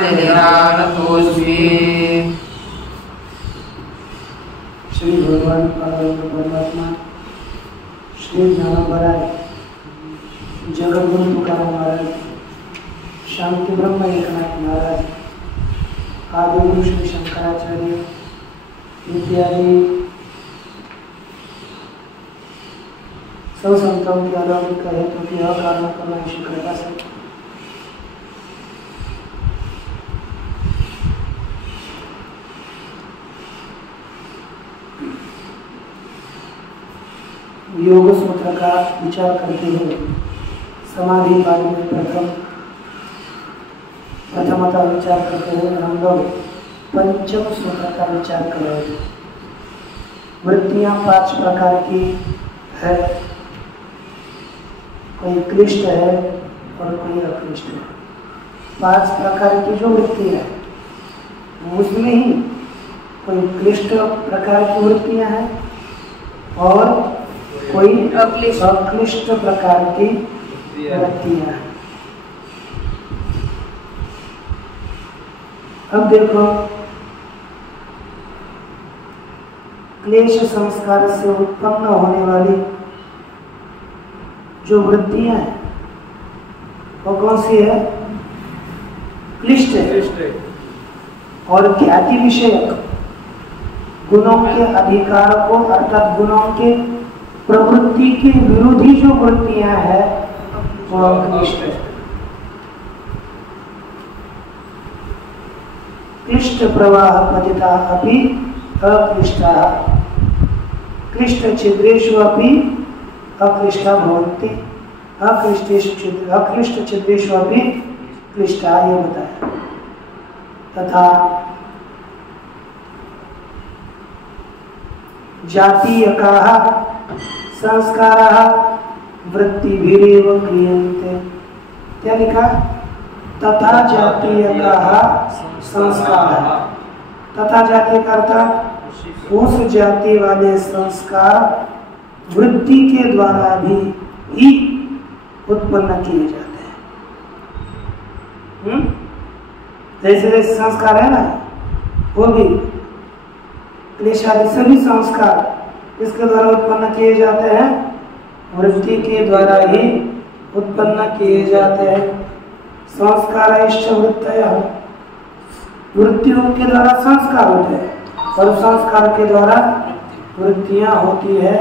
निरागतोऽस्मि। श्री भगवान परमात्मा श्री ज्ञानोबराय जगद्गुरु तुकाराम महाराज, शांति ब्रह्म एकनाथ महाराज, आदिगुरु श्री शंकराचार्य इत्यादि सब संतों की अलौकिक हेतु की अकारण करना कृपा से योग सूत्र का विचार करते हुए समाधि पाद में प्रथमतः विचार करते हुए हम लोग पंचम सूत्र का विचार कर रहे हैं। वृत्तियां 5 प्रकार की है, कोई क्लिष्ट है और कोई अक्लिष्ट है। 5 प्रकार की जो वृत्तियां है उसमें ही कोई क्लिष्ट प्रकार की वृत्तियां हैं और कोई अक्लिष्ट प्रकार की वृत्तियां हैं। अब देखो, क्लेश संस्कार से उत्पन्न होने वाली जो वृत्तियां हैं वो कौन सी है? क्लिष्ट है। और ख्याति विषयक गुणों के अधिकार को अर्थात गुणों के प्रवृत्ति के विरोधी जो वृत्तियां हैं वो अक्लिष्ट है। क्लिष्ट प्रवाह पतिता अपि अक्लिष्टाः, क्लिष्ट छिद्रेषु अपि अक्लिष्टा भवन्ति, अक्लिष्ट छिद्रेषु अपि क्लिष्टा, ये बताया। तथा जातीयकाः संस्काराः वृत्तिभिरेव क्रियन्ते। क्या लिखा? तथा जातीयकाः संस्काराः। तथा जातीय का अर्थ उस जाति वाले संस्कार वृत्ति के द्वारा भी ही उत्पन्न किए जाते हैं। जैसे जैसे संस्कार है ना, वो भी क्लेशादि सभी संस्कार इसके द्वारा उत्पन्न किए जाते हैं, वृत्ति के द्वारा ही उत्पन्न किए जाते हैं। संस्कार इष्ट वृत्तयः, वृत्तियों के द्वारा संस्कार होते हैं और संस्कार के द्वारा वृत्तियां होती है।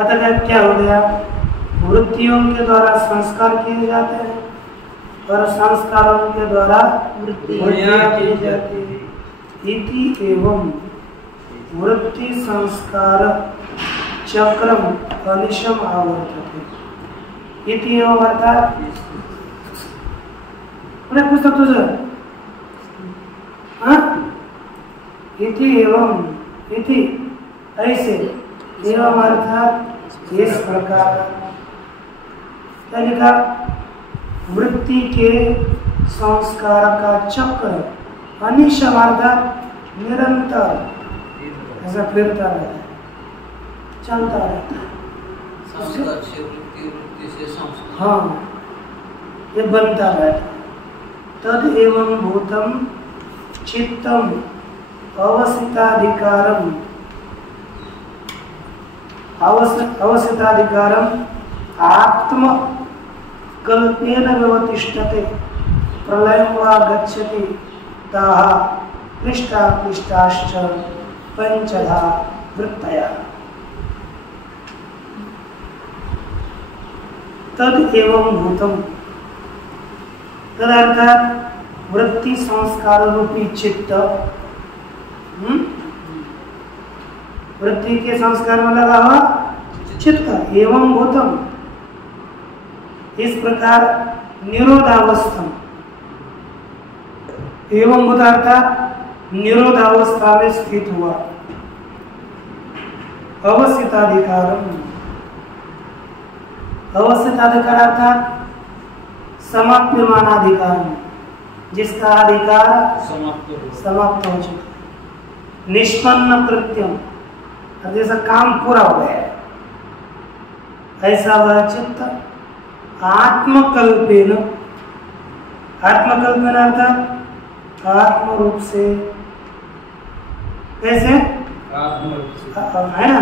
अतः क्या हो गया? वृत्तियों के द्वारा संस्कार किए जाते हैं और संस्कारों के द्वारा वृत्तियां की जाती है। इति एवं वृत्ति संस्कार चक्रम अनिशम आवर्तते। इति एवं अर्थात पूछता तुझे इति एवं, इति ऐसे, एवं अर्थात इस प्रकार। क्या लिखा? वृत्ति के संस्कार का चक्र अनिशम अर्थात निरंतर ऐसा फिरता रहता है, चलता रहता है। संस्कार से वृत्ति, वृत्ति से संस्कार। हाँ, ये बनता रहता है। तद एवं भूतम चित्तम अवसिताधिकारम, अवसिताधिकारम आत्म कल्पेन व्यवतिष्ठते, प्रलयं वा गच्छति ताः क्लिष्टा क्लिष्टाश्च पंचधा वृत्तयः। तद एवं भूतम, तदर्थात वृत्ति संस्कार रूपी चित्त, वृत्ति के संस्कार में लगा हुआ चित्त एवं भूतम, इस प्रकार निरोधावस्था, एवं भूत अर्थात निरोधावस्था में स्थित हुआ। अवस्थिताधिकारम, अवस्थिताधिकार अर्थात समाप्यमानाधिकार, जिसका अधिकार समाप्त हो चुका, निष्पन्न कृत्यम, जैसा काम पूरा हो गया है, ऐसा वह चित्त आत्मकल्पेन, आत्मकल्पना अर्थात आत्म रूप से, कैसे है ना,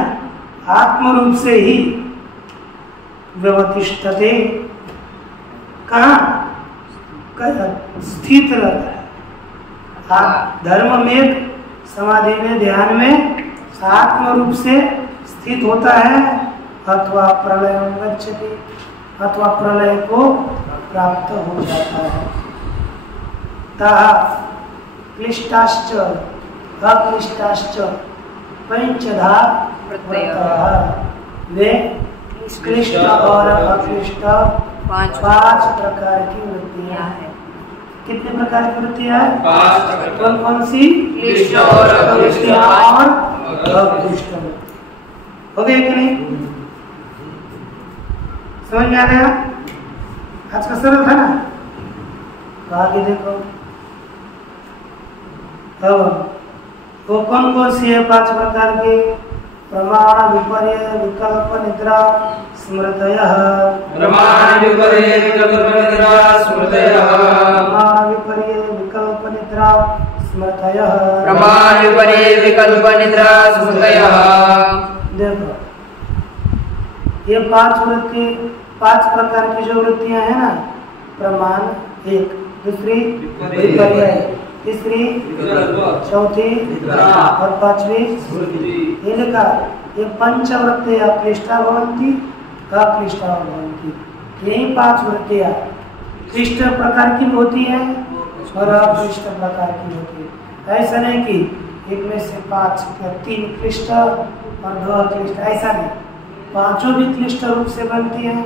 आत्म रूप से ही व्यवतिष्ठते, कहाँ स्थित रहता है। धर्म में, समाधि में, ध्यान में आत्म रूप से स्थित होता है, अथवा प्रलय गच्छति, अथवा प्रलय को प्राप्त हो जाता है। तथा क्लिष्टाश्च अक्लिष्टाश्च पंचधा प्रत्ययः, वे क्लिष्ट और अक्लिष्ट पांच प्रकार की वृत्तियां हैं। कितने प्रकार की वृत्तियां हैं? कौन कौन सी? क्लिष्ट और अक्लिष्ट और अक्लिष्ट। हो गया कि नहीं? समझ में आ गया? आज का सरल था ना? तो आगे देखो, अब वो कौन कौन सी है 5 प्रकार की? प्रमाण विपर्य विकल्प निद्रा स्मृतयः, प्रमाण विपर्य विकल्प निद्रा स्मृतयः, प्रमाण विपर्य विकल्प निद्रा स्मृतयः, प्रमाण विपर्य विकल्प निद्रा स्मृतयः। देखो ये 5 वृत्ति, 5 प्रकार की जो वृत्तियां हैं ना, प्रमाण 1, दूसरी विपर्य, तीसरी, चौथी और 5वीं ये लिखा। ये पंचवृत्तियां क्लिष्टा भवन्ति अक्लिष्टा भवन्ति, यही 5 वृत्तियां क्लिष्ट प्रकार की होती हैं और अक्लिष्ट प्रकार की होती है। ऐसा नहीं कि एक में से 5 या 3 क्लिष्ट और 2 अक्लिष्ट, ऐसा नहीं। 5 भी क्लिष्ट रूप से बनती हैं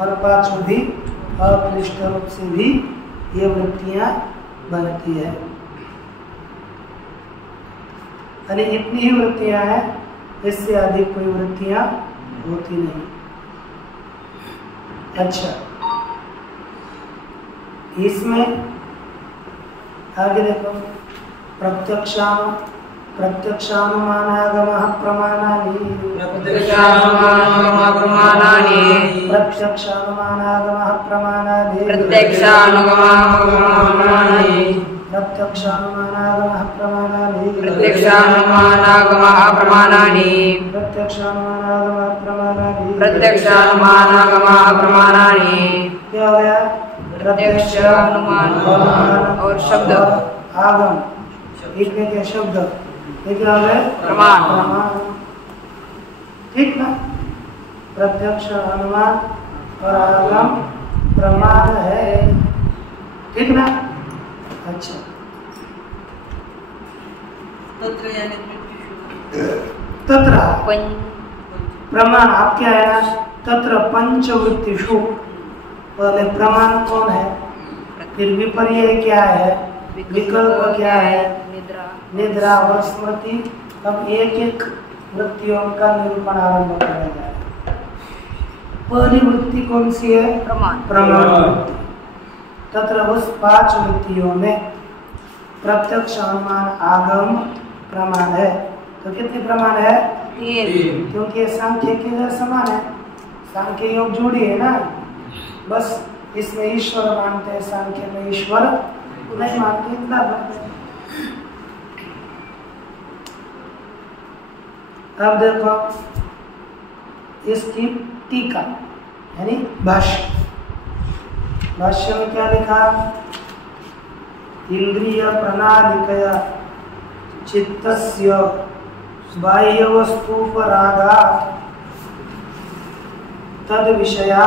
और 5 भी अक्लिष्ट रूप से भी ये वृत्तियां बनती है। यानी इतनी ही वृत्तियां हैं, इससे अधिक कोई वृत्तियां होती नहीं। अच्छा, इसमें आगे देखो, प्रत्यक्षानुमानागमः प्रमाणानि, प्रत्यक्षानुमानागमः प्रमाणानि, प्रत्यक्षानुमानागमः प्रमाणानि, प्रत्यक्षानुमानागमः प्रमाणानि, प्रत्यक्षानुमानागमः प्रमाणानि, प्रत्यक्षानुमानागमः प्रमाणानि, प्रत्यक्षानुमानागमः प्रमाणानि, प्रत्यक्षानुमानागमः प्रमाणानि। क्या हो गया? प्रत्यक्ष, अनुमान और शब्द, आगम, एक में क्या शब्द, ये क्या हो गया? प्रमाण। ठीक ना? प्रत्यक्ष, अनुमान और आगम प्रमाण है, ठीक ना? अच्छा, तत्र यानी तत्र प्रमाण आप क्या है ना, तत्र पंचवृत्तिषु, पहले प्रमाण कौन है, फिर विपर्य क्या है, विकल्प क्या है, निद्रा और स्मृति। अब एक एक वृत्तियों का निरूपण आरंभ करेगा। पहली वृत्ति कौन सी है? प्रमाण वृत्ति। तत्र उस 5 वृत्तियों में प्रत्यक्ष, अनुमान, आगम प्रमाण है। तो कितने प्रमाण है? 3, क्योंकि सांख्य के समान है, सांख्य योग जोड़ी है ना, बस इसमें ईश्वर मानते हैं, सांख्य में ईश्वर नहीं मानते, इतना बात है। अब देखो इसकी टीका यानी भाष्य, भाष्य में क्या लिखा? इंद्रिय प्रणालिकया चित्तस्य बाह्य वस्तुपरागात् तद विषया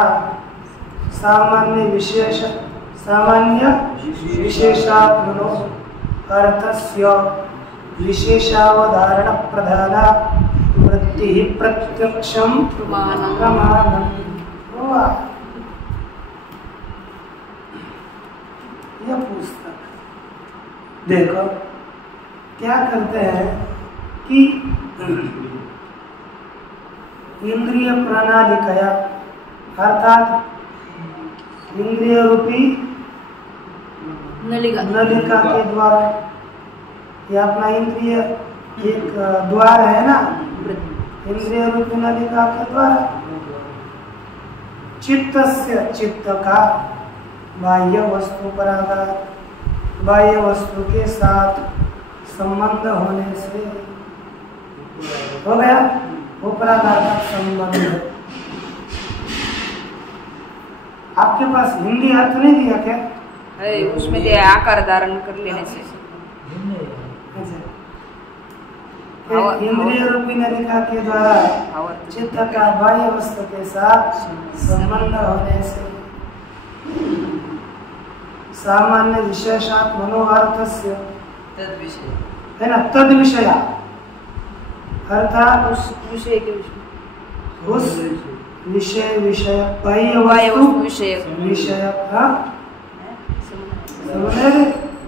सामान्य विशेषात्मनो अर्थस्य विशेषावधारण प्रधाना वृत्ति प्रत्यक्षम प्रमाणम। यह पुस्तक देखो क्या करते हैं कि इंद्रिय प्रणालिकया अर्थात इंद्रिय रूपी नलिका के द्वारा, यह अपना इंद्रिय एक द्वार है ना, इंद्रिय रूपी नलिका के द्वारा चित्त से चित्त का बाह्य वस्तु पर आधार, बाह्य वस्तु के साथ संबंध होने से हो गया उपराधार का संबंध। आपके पास हिंदी अर्थ नहीं दिया क्या? उसमें दिया आकार धारण कर लेने से। इंद्रिय रूपी नलिका के द्वारा चित्त का बाह्य वस्तु के साथ संबंध होने से सामान्य विशेषात् मनोअर्थस्य है ना, तद विषय अर्थात उस विषय के उस विषय विषय बाह्य वस्तु विषय विषय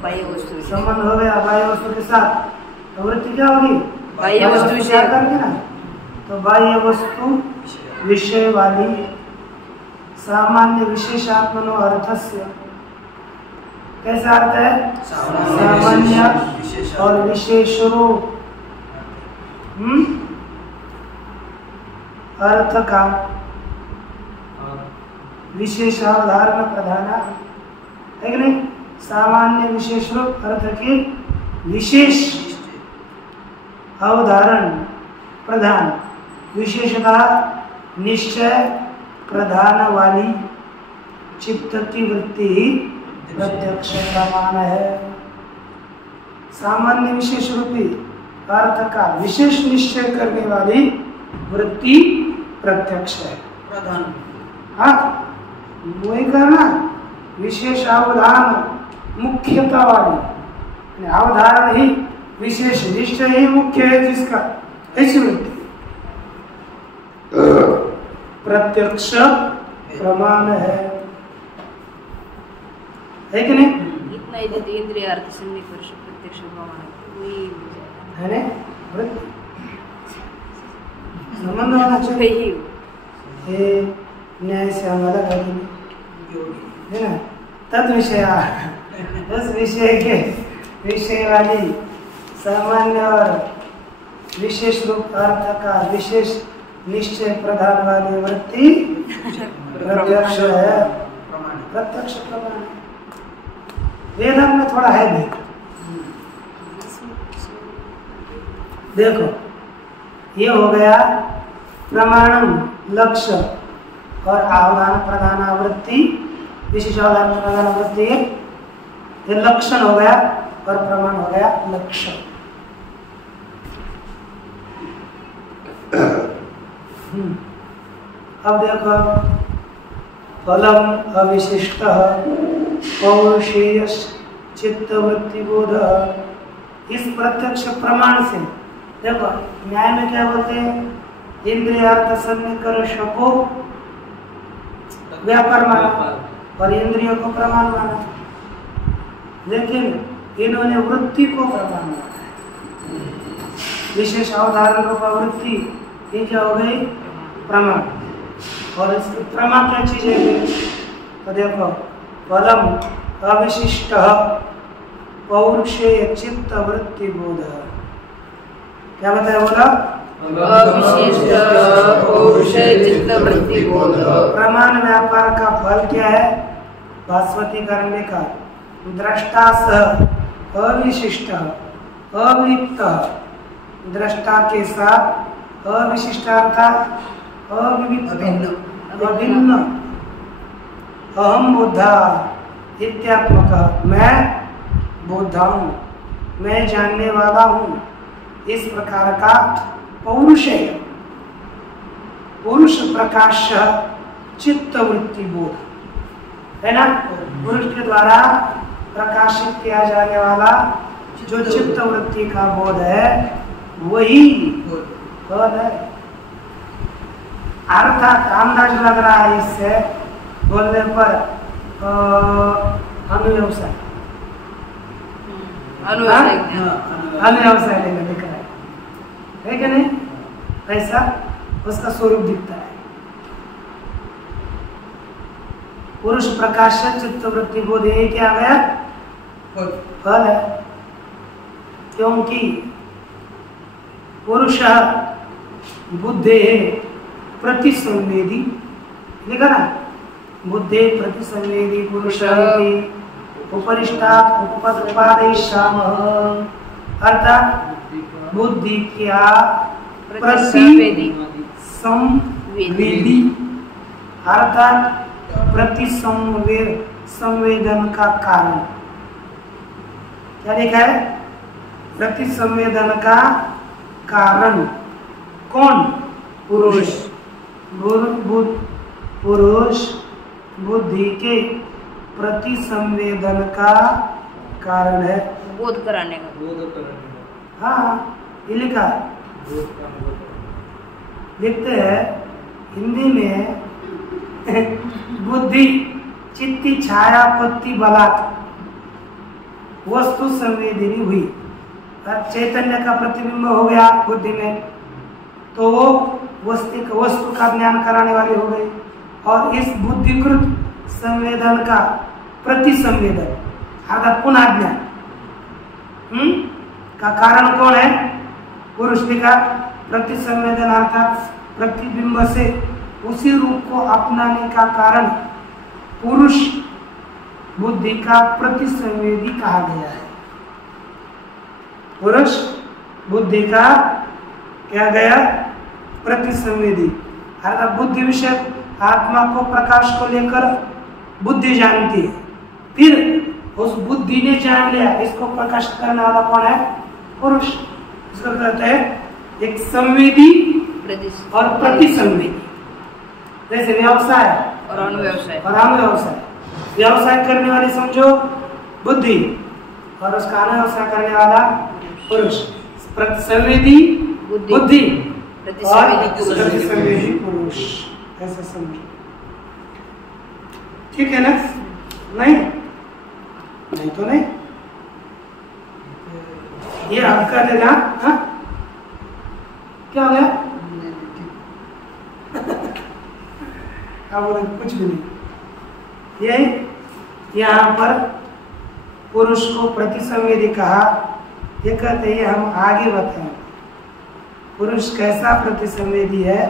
बाह्य वस्तु संबंध हो गया बाह्य वस्तु के साथ, तो वृत्ति क्या होगी? बाह्य वस्तु विषय करके ना, तो बाह्य वस्तु विषय वाली सामान्य विशेषात्मनो अर्थस्य, कैसा अर्थ है? सामान्य और विशेष रूप अर्थ का विशेष अवधारण प्रधान है कि नहीं? सामान्य विशेष रूप अर्थ की विशेष अवधारण प्रधान, विशेषता निश्चय प्रधान वाली चित्त की वृत्ति ही प्रत्यक्ष प्रमाण है। सामान्य विशेष रूपी अर्थ का विशेष निश्चय करने वाली वृत्ति प्रत्यक्ष है प्रधान। हाँ, वही करना विशेष अवधान मुख्यता वाली, अवधारण ही विशेष निश्चय ही मुख्य है जिसका, ऐसी वृत्ति प्रत्यक्ष प्रमाण है कि नहीं? इतना ही यदि इंद्रिय अर्थ सन्निकर्ष प्रत्यक्ष प्रमाण है ना, वृत्ति संबंध होना चाहिए। ये न्याय से हम अलग है ना, तद विषय उस विषय के विषय वाली सामान्य और विशेष रूप अर्थ का विशेष निश्चय प्रधान वाली वृत्ति प्रत्यक्ष है, प्रत्यक्ष प्रमाण। वेदांत में थोड़ा है भी, देखो ये हो गया प्रमाणम लक्ष्य और अवधान प्रधान आवृत्ति, विशेष अवधान प्रधान आवृत्ति, ये लक्षण हो गया और प्रमाण हो गया लक्ष्य। अब देखो फलम अविशिष्ट पौरुषेय चित्तवृत्ति बोध, इस प्रत्यक्ष प्रमाण से देखो न्याय में क्या बोलते हैं? इंद्रियार्थ सन्निकर्ष को व्यापार माना और इंद्रियों को प्रमाण माना, लेकिन इन्होंने वृत्ति को प्रमाण माना। विशेष अवधारण रूप वृत्ति ये क्या हो गई? प्रमाण। और इसकी प्रमा क्या चीज है? तो देखो फलम अविशिष्ट पौरुषेय चित्त वृत्ति बोध, क्या बताया? बोला अविशिष्ट पौरुषेय चित्त वृत्ति बोध। प्रमाण व्यापार का फल क्या है? भास्वतीकरण में का दृष्टा सह अविशिष्ट अविक्त, दृष्टा के साथ अविशिष्ट अर्थात अविविक्त अभिन्न, अहम बुद्धा इत्यात्मक, मैं बुद्धा हूँ, मैं जानने वाला हूँ, इस प्रकार का पौरुषेय पुरुष प्रकाश चित्त वृत्ति बोध है ना, पुरुष के द्वारा प्रकाशित किया जाने वाला जो चित्त वृत्ति का बोध है वही बोध है। अर्थात अंदाज लग रहा है इससे बोलने पर अनुव्यवसाय अनुव्यवसाय लेने दिख रहा है कि नहीं? ऐसा उसका स्वरूप दिखता है। पुरुष प्रकाश चित्त वृत्ति बोध यही क्या आ गया? फल है, क्योंकि पुरुष बुद्धे प्रतिसंवेदी, लिखा ना, बुद्धि प्रतिसंवेदी पुरुष उपरिष्टात् उपपदपादयिष्यामः। अर्थात बुद्धि क्या प्रतिसंवेदी संवेदी अर्थात संवेदन का कारण। क्या लिखा है? प्रतिसंवेदन का कारण कौन? पुरुष। पुरुष बुद्धि के प्रतिसंवेदन का कारण है। बोध कराने का। हाँ, ये लिखा लिखते हैं हिंदी में बुद्धि चित्ती छाया पत्ति बलात् वस्तु संवेदिनी हुई। चैतन्य का प्रतिबिंब हो गया बुद्धि में, तो वो वस्तु का ज्ञान कराने वाली हो गई। और इस बुद्धिकृत संवेदन का प्रतिसंवेदन अर्थात पुनः ज्ञान का कारण कौन है? पुरुष का प्रतिसंवेदन अर्थात प्रतिबिंब से उसी रूप को अपनाने का कारण पुरुष बुद्धि का प्रतिसंवेदी कहा गया है। पुरुष बुद्धि का क्या गया? प्रतिसंवेदी अर्थात बुद्धि विषय आत्मा को प्रकाश को लेकर बुद्धि जानती है, फिर उस बुद्धि ने जान लिया इसको प्रकाशित करने वाला कौन है? पुरुष। इसको कहते हैं एक संवेदी और प्रतिसंवेदी। जैसे व्यवसाय और अनुव्यवसाय। व्यवसाय करने वाली समझो बुद्धि और उसका अनुव्यवसाय करने वाला पुरुष। संवेदी बुद्धि और प्रतिसंवेदी पुरुष, ऐसा समझो। ठीक है ना? नहीं तो नहीं। ये आपका देगा। हाँ? क्या हो गया? कुछ भी नहीं। ये यहाँ पर पुरुष को प्रतिसंवेदी कहा। ये कहते हैं हम आगे बताएं पुरुष कैसा प्रतिसंवेदी है,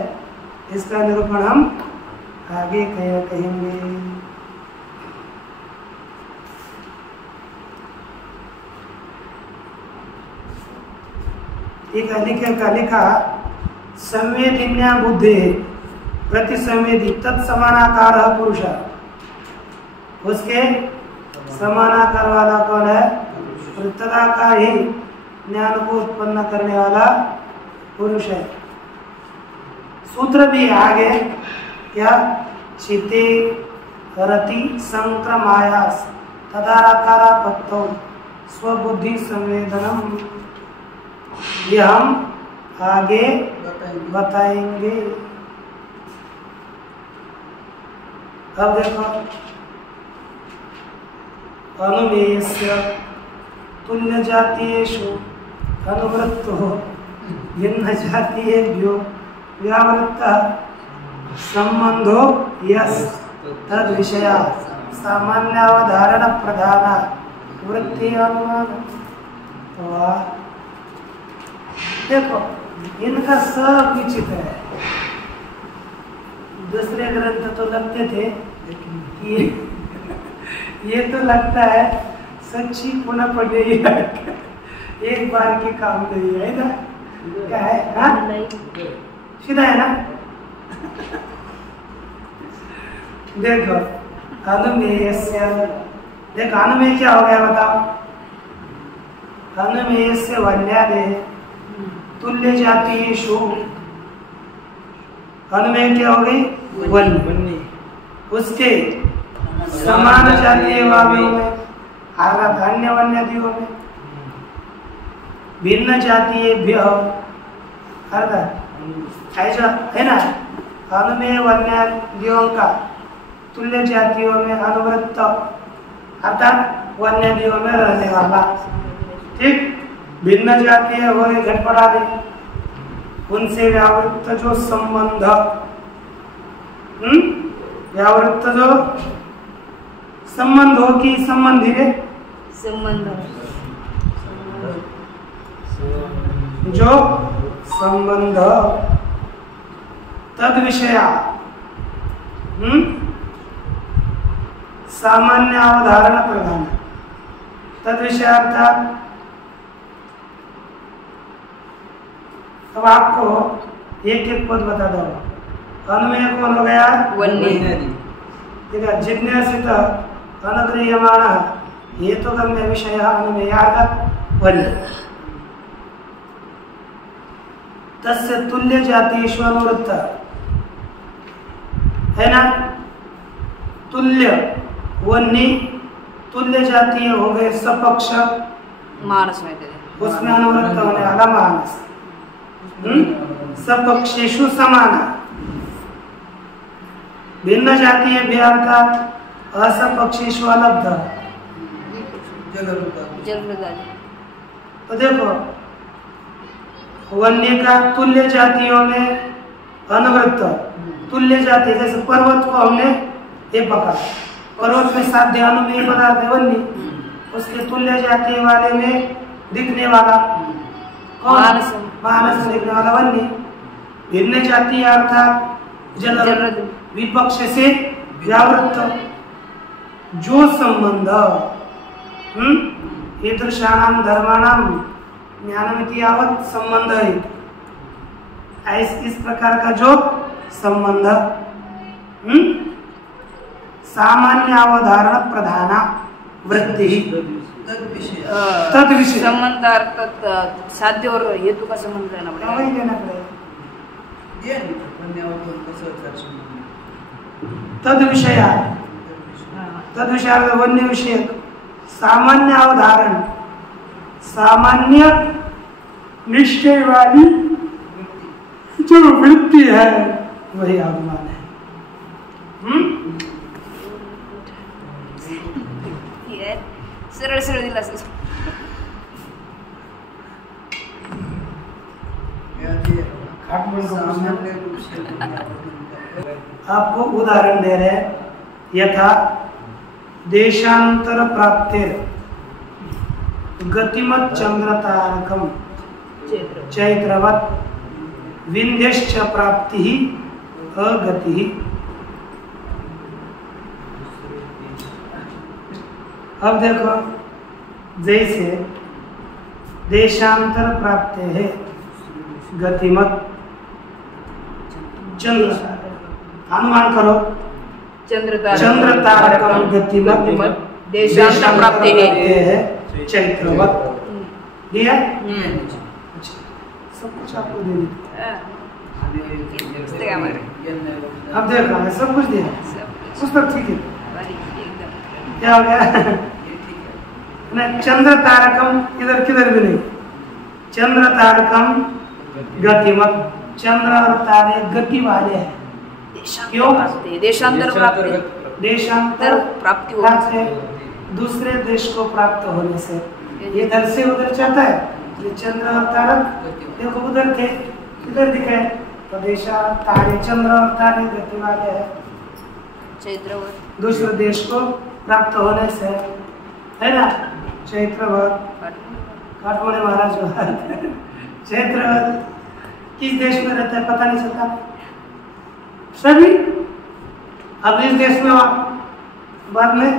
इसका निरूपण हम आगे कहेंगे। लिखा संवेदिन्या बुद्धि प्रतिसंवेदी तत्समानाकार पुरुष। उसके समानाकार वाला कौन है? तदाकार ही ज्ञान को उत्पन्न करने वाला पुरुष है। सूत्र भी आगे क्या? चिते रति संक्रमायास तदाकारा पत्तो स्वबुद्धि संवेदनम। ये हम आगे बताएंगे। अब देखो अनुमेयस्य तुल्य जातीयेषु अनुवृत्तो भिन्न जातीयेभ्यो व्यावृत्तः संबंधो यस् तद विषया सामान्यावधारण प्रधाना वृत्ति अनुमान। देखो इनका सब विचित्र है। दूसरे ग्रंथ तो लगते थे कि ये तो लगता है सच्ची पुनः पढ़ने एक बार के काम नहीं है ना? क्या है? हाँ? सीधा है ना? देखो अनुमेयस्य, देखो अनुमेय क्या हो गया बताओ? अनुमेयस्य वन्यादेः तुल्य जातीयेषु। अनुमेय क्या हो गई? वन्य। उसके समान जातीय वादियों में अर्थात अन्य वन्यजीवों में भिन्न जातीयेभ्य अर्थात ऐसा है ना? अनुमेय वन्यजीवों का तुल्य जातियों में अनुवृत्त अर्थात वन्यजीवों में रहने वाला। ठीक? भिन्न जातीय हो गए घटपट आदि, उनसे व्यावृत्त जो संबंध व्यावृत्त जो संबंध हो कि संबंधी है संबंध जो संबंध तद विषया सामान्य अवधारण प्रधान तद विषय अर्थात। अब आपको एक एक पद बता दो। अनुमेय कौन हो गया? वन्य। ठीक है। जिज्ञासित अनुग्रह्यमाण हेतुगम्य विषय अनुमेयार्थ वन्य। तस्य तुल्य जातीयेषु अनुवृत्त है ना। तुल्य वन्य तुल्य जातीय हो गए सपक्ष मानस में उसमें अनुवृत्त होने वाला मानस। सपक्षेषु समान। भिन्न जातीय भी अर्थात असपक्षेषु अलब्ध। तो देखो वन्य का तुल्य जातियों में अनुवृत्त तुल्य जाति जैसे पर्वत को हमने ये पकड़ा, पर्वत में साध्य अनुमेय पदार्थ है वन्य, उसके तुल्य जाति वाले में दिखने वाला कौन? मानस में दिखने वाला वन्य। भिन्न जाति अर्थात जलद विपक्ष से व्यावृत्त जो संबंध ईदृशानाम धर्माणाम ज्ञानमिति यावत संबंध है। इस प्रकार का जो संबंध सामान्य अवधारण प्रधाना वृत्ति तद विषय संबंध अर्थात साध्य और हेतु का संबंध रहना पड़ेगा। वही लेना पड़ेगा। तद विषय वन्य विषय सामान्य अवधारण सामान्य निश्चय वाली जो वृत्ति है वही अभिमान है। सरल सरल दिला आपको उदाहरण दे रहे हैं। यथा देशांतर प्राप्तिर गतिमत चंद्र तारकम चैत्रवत विंध्यश्च प्राप्ति ही अगति ही। अब देखो जैसे देशांतर प्राप्त है गतिमत चंद्र, अनुमान करो चंद्र तारकम गतिमत देशांतर प्राप्त है चैत्रवत। दिया सब कुछ आपको दे दिया। अब देखो मैं सब कुछ दिया, कुछ तो ठीक है। क्या हो गया? चंद्र तारकम इधर किधर भी नहीं। चंद्र तारकम गतिमत, चंद्र और तारे गति वाले हैं। क्यों? देशांतर प्राप्ति से दूसरे देश को प्राप्त होने से इधर से उधर जाता है। ये चंद्र और तारक देखो उधर थे इधर दिखे तो देशा तारे चंद्र और तारे गति वाले हैं। चैत्रवत दूसरे देश को प्राप्त होने से है ना। चैत्रवत काठमांडू महाराज चैत्रवत किस देश में रहता है पता नहीं चलता सभी। अब इस देश में बाद में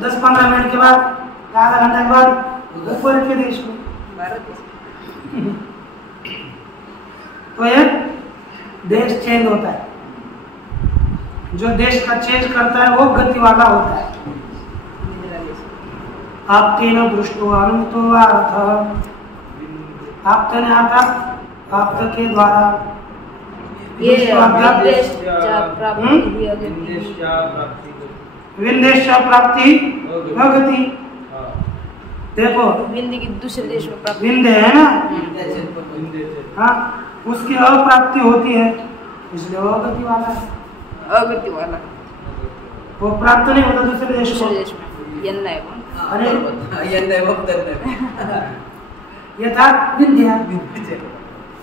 10-15 मिनट के बाद आधा घंटा के बाद ऊपर के देश में तो ये देश चेंज होता है। जो देश का चेंज करता है वो गति वाला होता है। आप तीनों दृष्टो अनुमितो अर्थ आपने आता आप के द्वारा ये विंदेश प्राप्ति गति। देखो विंध्य की दूसरे देश में प्राप्ति विंध्य है ना। हाँ उसकी अप्राप्ति होती है इसलिए वो गति वाला है। अगति वाला वो प्राप्त नहीं होता दूसरे देश को। यन्ना है अरे यथार्थ विंध्य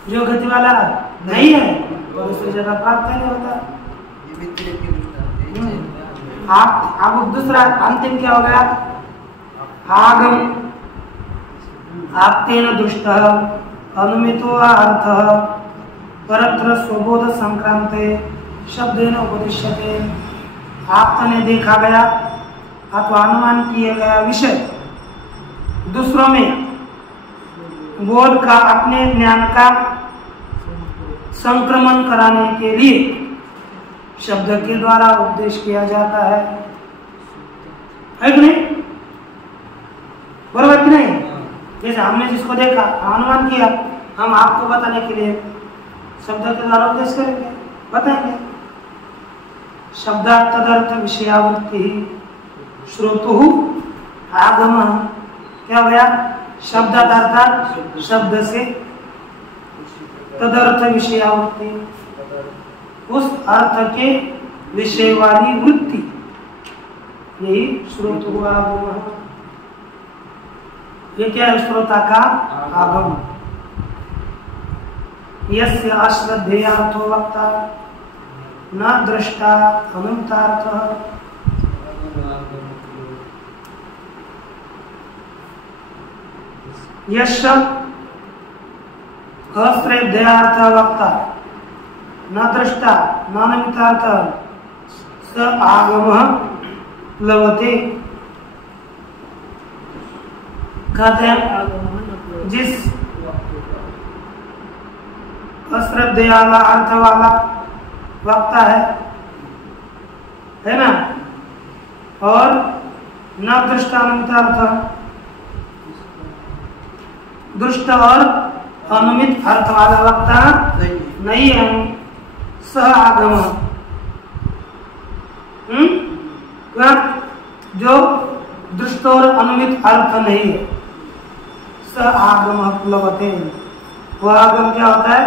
जो गति वाला नहीं है वो दूसरी जगह प्राप्त नहीं होता। आप अब दूसरा अंतिम क्या हो गया? आगम आप्तेन दुष्ट अनुमितो अर्थ परत्र स्वबोध संक्रांते शब्देन उपदिश्यते। आपने देखा गया अथवा अनुमान किया गया विषय दूसरों में बोध का अपने ज्ञान का संक्रमण कराने के लिए शब्द के द्वारा उपदेश किया जाता है कि नहीं? बराबर कि नहीं? जैसे हमने जिसको देखा अनुमान किया, हम आपको बताने के लिए शब्द के द्वारा उपदेश करेंगे, बताएंगे। शब्दार्थ तदर्थ विषयावृत्ति श्रोतु आगम। क्या हो गया? शब्दार्थ शब्द से, तदर्थ विषयावृत्ति उस अर्थ के विषय वाली वृत्ति, यही श्रोतु आगम। ये क्या है? श्रोता का आगम। यस्य अश्रद्धेयार्थो वक्ता न दृष्टा अनुक्तार्थः। यस्य अश्रद्धेयार्थ वक्ता न दृष्टा न अनुक्तार्थः स आगमः प्लवते। कहते हैं जिस अश्रद्धेय वाला अर्थ वाला वक्ता है ना, और न दृष्टानुमित दुष्ट और अनुमित अर्थ वाला वक्ता नहीं है। सह आगम, जो दुष्ट और अनुमित अर्थ नहीं है, स आगम प्लवते, वह आगम क्या होता है?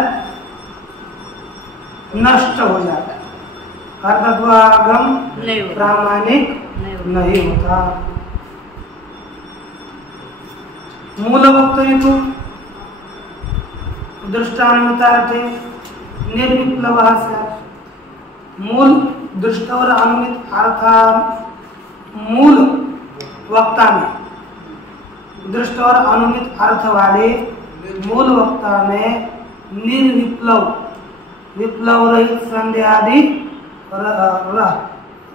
नष्ट हो जाता है, अर्थात वह आगम प्रामाणिक नहीं होता। मूल वक्तव्य दृष्टानुमितार्थे निर्विप्लव। मूल दुष्ट और अनुमित अर्थ मूल वक्ता में, दृष्ट और अनुमित अर्थ वाले मूल वक्ता में निर्विप्लव, विप्लव रहित संध्या आदि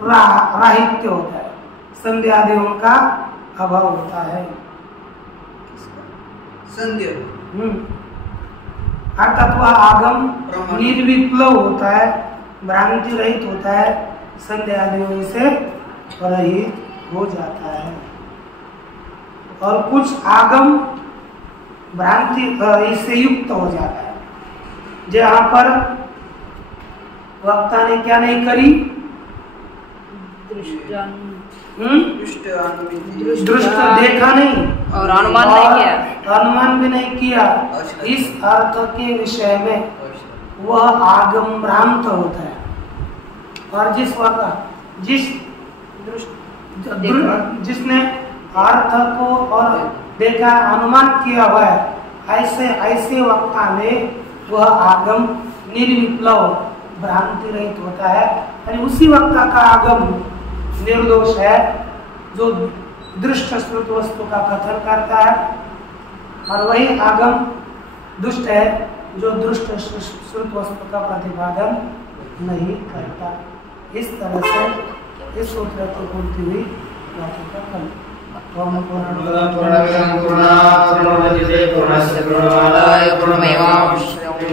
राहित्य होता है, संध्या आदियों का अभाव होता है। अर्थात वह आगम निर्विप्लव होता है, भ्रांति रहित होता है, संध्या आदियों से रहित हो जाता है। और कुछ आगम भ्रांति इससे युक्त हो जाता है, जहाँ पर वक्ता ने क्या नहीं करी? दृष्ट देखा नहीं और अनुमान नहीं किया, अनुमान भी नहीं किया इस अर्थ के विषय में, वह आगम भ्रांत होता है। और जिसने अर्थ को और देखा, अनुमान किया हुआ है, ऐसे वक्ता में वह आगम निर्विप्लव भ्रांति रहित होता है। यानी उसी वक्ता का आगम निर्दोष है जो दृष्ट श्रुत वस्तु का कथन करता है, और वही आगम दुष्ट है जो दृष्ट श्रुत वस्तु का प्रतिपादन नहीं करता। इस तरह से इस सूत्र को बोलती हुई पूर्णस्य पूर्णमादाय पूर्णमेवावशिष्यते।